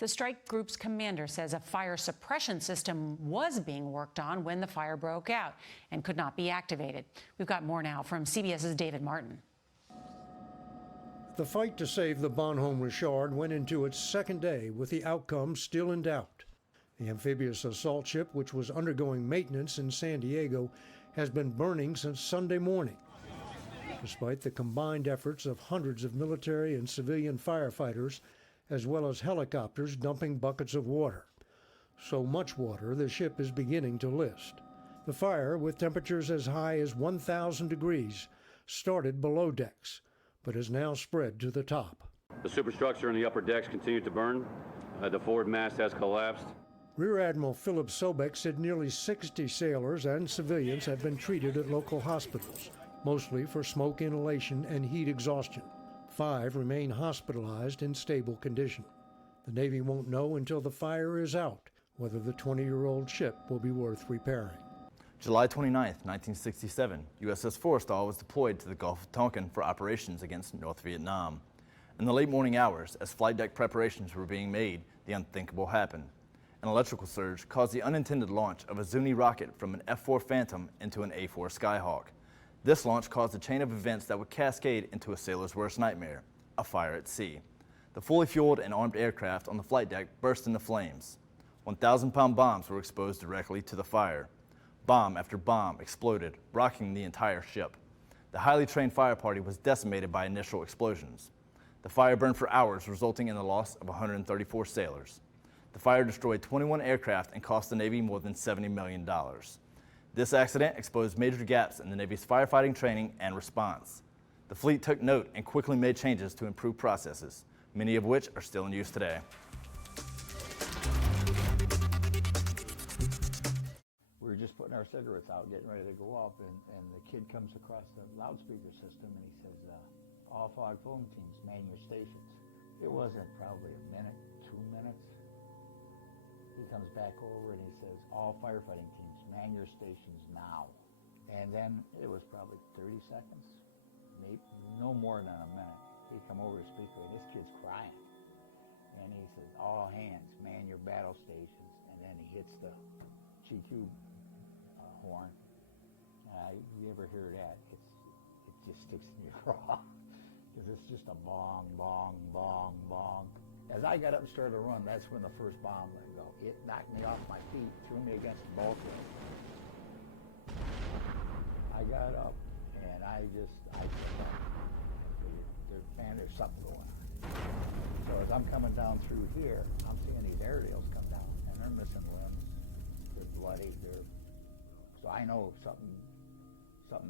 The strike group's commander says a fire suppression system was being worked on when the fire broke out and could not be activated. We've got more now from CBS's David Martin. The fight to save the Bonhomme Richard went into its second day with the outcome still in doubt. The amphibious assault ship, which was undergoing maintenance in San Diego, has been burning since Sunday morning, despite the combined efforts of hundreds of military and civilian firefighters, as well as helicopters dumping buckets of water. So much water, the ship is beginning to list. The fire, with temperatures as high as 1,000 degrees, started below decks, but has now spread to the top. The superstructure in the upper decks continued to burn. The forward mast has collapsed. Rear Admiral Philip Sobek said nearly 60 sailors and civilians have been treated at local hospitals, mostly for smoke inhalation and heat exhaustion. 5 remain hospitalized in stable condition. The Navy won't know until the fire is out whether the 20-year-old ship will be worth repairing. July 29, 1967, USS Forrestal was deployed to the Gulf of Tonkin for operations against North Vietnam. In the late morning hours, as flight deck preparations were being made, the unthinkable happened. An electrical surge caused the unintended launch of a Zuni rocket from an F-4 Phantom into an A-4 Skyhawk. This launch caused a chain of events that would cascade into a sailor's worst nightmare, a fire at sea. The fully fueled and armed aircraft on the flight deck burst into flames. 1,000-pound bombs were exposed directly to the fire. Bomb after bomb exploded, rocking the entire ship. The highly trained fire party was decimated by initial explosions. The fire burned for hours, resulting in the loss of 134 sailors. The fire destroyed 21 aircraft and cost the Navy more than $70 million. This accident exposed major gaps in the Navy's firefighting training and response. The fleet took note and quickly made changes to improve processes, many of which are still in use today. We were just putting our cigarettes out, getting ready to go up, and the kid comes across the loudspeaker system and he says, all fog phone teams, man your stations. It wasn't probably a minute, 2 minutes. He comes back over and he says, all firefighting teams, man your stations now. And then it was probably 30 seconds, maybe no more than a minute. He come over to the speaker and this kid's crying. And he says, all hands, man your battle stations. And then he hits the GQ horn. You ever hear that? It just sticks in your craw. Because it's just a bong, bong, bong, bong. As I got up and started to run, that's when the first bomb let go. It knocked me off my feet, threw me against the bulkhead. I got up and I said, man, there's something going on. So as I'm coming down through here, I'm seeing these aerials come down and they're missing limbs. They're bloody. So I know something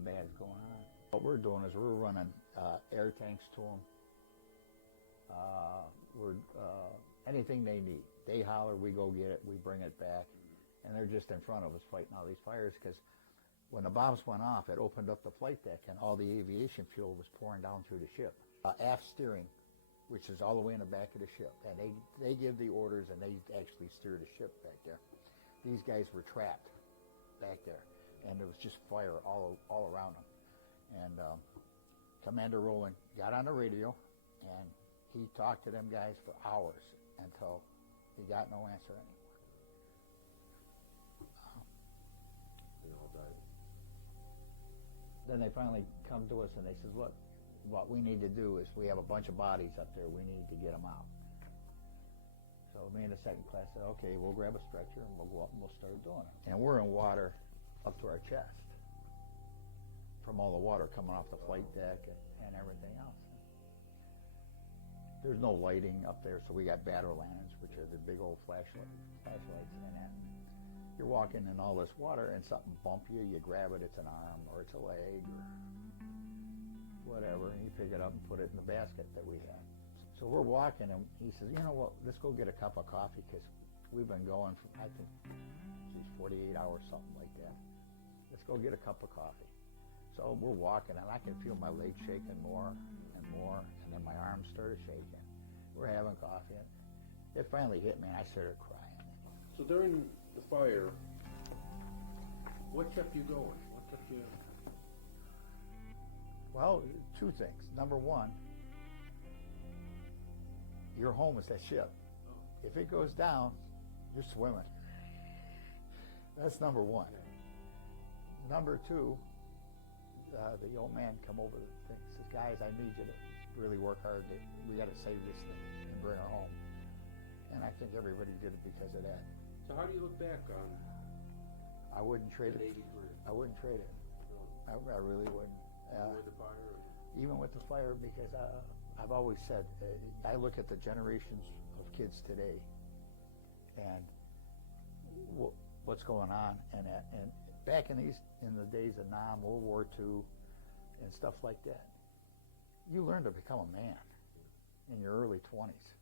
bad's going on. What we're doing is we're running air tanks to them. Anything they need. They holler, we go get it, we bring it back, and they're just in front of us fighting all these fires because when the bombs went off, it opened up the flight deck and all the aviation fuel was pouring down through the ship. Aft steering, which is all the way in the back of the ship, and they give the orders and they actually steer the ship back there. These guys were trapped back there, and there was just fire all around them. And Commander Rowland got on the radio, and he talked to them guys for hours until he got no answer anymore. They all died. Then they finally come to us and they says, look, what we need to do is we have a bunch of bodies up there. We need to get them out. So me and the second class said, okay, we'll grab a stretcher and we'll go up and we'll start doing it. And we're in water up to our chest from all the water coming off the flight deck and everything else. There's no lighting up there, so we got battle lanterns, which are the big old flashlights, and that. You're walking in all this water, and something bump you. You grab it, it's an arm, or it's a leg, or whatever, and you pick it up and put it in the basket that we had. So we're walking, and he says, you know what, let's go get a cup of coffee, because we've been going for, I think, 48 hours, something like that. Let's go get a cup of coffee. So we're walking, and I can feel my legs shaking more and more, and then my arms started shaking. We're having coffee. It finally hit me, and I started crying. So during the fire, what kept you going? What kept you? Well, two things. Number one, your home is that ship. If it goes down, you're swimming. That's number one. Number two, the old man come over the thing, says, guys, I need you to really work hard. We got to save this thing and bring her home. And I think everybody did it because of that. So how do you look back on I wouldn't trade that it. 80 career? I wouldn't trade it. I really wouldn't. With the fire? Even with the fire, because I've always said, I look at the generations of kids today and what's going on, and back in the days of Nam, World War II, and stuff like that, you learn to become a man in your early 20s.